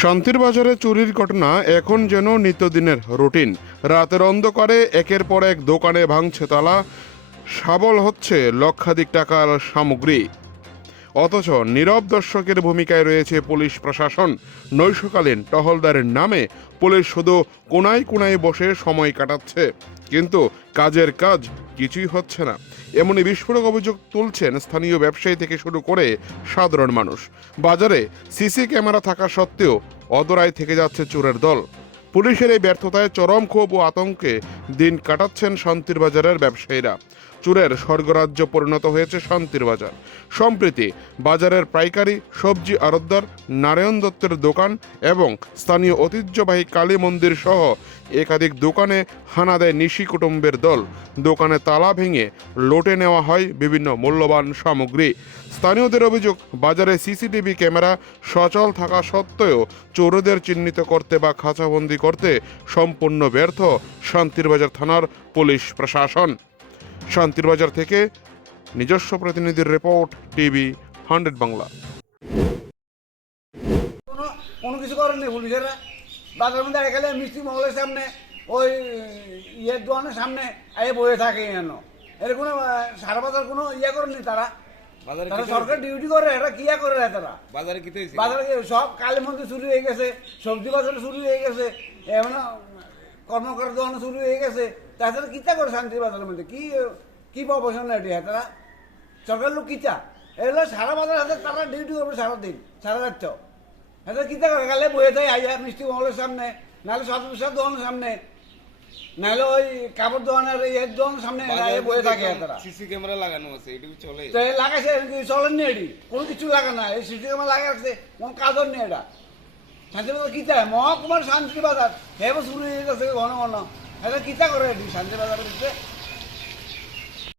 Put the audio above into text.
শান্তির বাজারে চুরির ঘটনা এখন যেন নিত্যদিনের রুটিন। রাতের অন্ধকারে একের পর এক দোকানে ভাঙছে তালা, শাবল হচ্ছে লক্ষাধিক টাকার সামগ্রী। অথচ নীরব দর্শকের ভূমিকায় রয়েছে পুলিশ প্রশাসন। নৈশকালীন টহলদারের নামে পুলিশ শুধু কোনায় কোনায় বসে সময় কাটাচ্ছে, কিন্তু কাজের কাজ কিছুই হচ্ছে না। এমনই বিস্ফোরক অভিযোগ তুলছেন স্থানীয় ব্যবসায়ী থেকে শুরু করে সাধারণ মানুষ। বাজারে সিসি ক্যামেরা থাকা সত্ত্বেও অদরায় থেকে যাচ্ছে চোরের দল। পুলিশের এই ব্যর্থতায় চরম ক্ষোভ ও আতঙ্কে দিন কাটাচ্ছেন শান্তির বাজারের ব্যবসায়ীরা। চোরের স্বর্গরাজ্য পরিণত হয়েছে শান্তির বাজার। সম্প্রতি বাজারের পাইকারি সবজি আড়তদার, নারায়ণ দত্তের দোকান এবং স্থানীয় ঐতিহ্যবাহী কালী মন্দির সহ একাধিক দোকানে হানা দেয় নিশি কুটুম্বের দল। দোকানে তালা ভেঙে লুটে নেওয়া হয় বিভিন্ন মূল্যবান সামগ্রী। স্থানীয়দের অভিযোগ, বাজারে সিসিটিভি ক্যামেরা সচল থাকা সত্ত্বেও চোরদের চিহ্নিত করতে বা খাঁচাবন্দি করতে সম্পূর্ণ ব্যর্থ শান্তিরবাজার থানার পুলিশ প্রশাসন। শান্তিরবাজার থেকে নিজস্ব প্রতিনিধির রিপোর্ট, টিভি 100 বাংলা। কোনো কিছু করেননি পুলিশেরা। বাজারের মধ্যে এখানে মিষ্টি মহলের সামনে ওই ইয়ের দোকানের সামনে বয়ে থাকে কেন? এর কোনো সারা বাজার কোনো করেনি তারা। তারা সরকার ডিউটি করে, এটা কি করে তারা? বাজারে কি বাজারে সব কালী মন্দির চুরি হয়ে গেছে, সবজি বাজারে চুরি হয়ে গেছে, এমন কর্মকার দোকানে চুরি হয়ে গেছে। তাছাড়া কিতা করে শান্তির বাজারের মধ্যে কি কি প্রফেশন এটি? তারা সরকার লোক কিতা এগুলো সারা বাজার হাতে তারা ডিউটি করবে সারাদিন, সারা রাত। এটা কিতা করে গেলে বয়ে থাকে আইয়া মিষ্টি মহলের সামনে, নাহলে সব দোকানের সামনে, নাহলে ওই কাপড় দোকানের এর দোকানের সামনে বয়ে থাকে। তারা সিসি ক্যামেরা লাগানো আছে, এটি চলে লাগাইছে, চলেননি এটি, কোনো কিছু লাগানো এই সিসি ক্যামেরা লাগা রাখছে, কোনো কাজর নেই। এটা শান্তিবাজার কিতা মহকুমার শান্তি বাজার হেব শুরু হয়ে গেছে ঘন ঘন। এটা কিতা করে এটি শান্তি বাজারের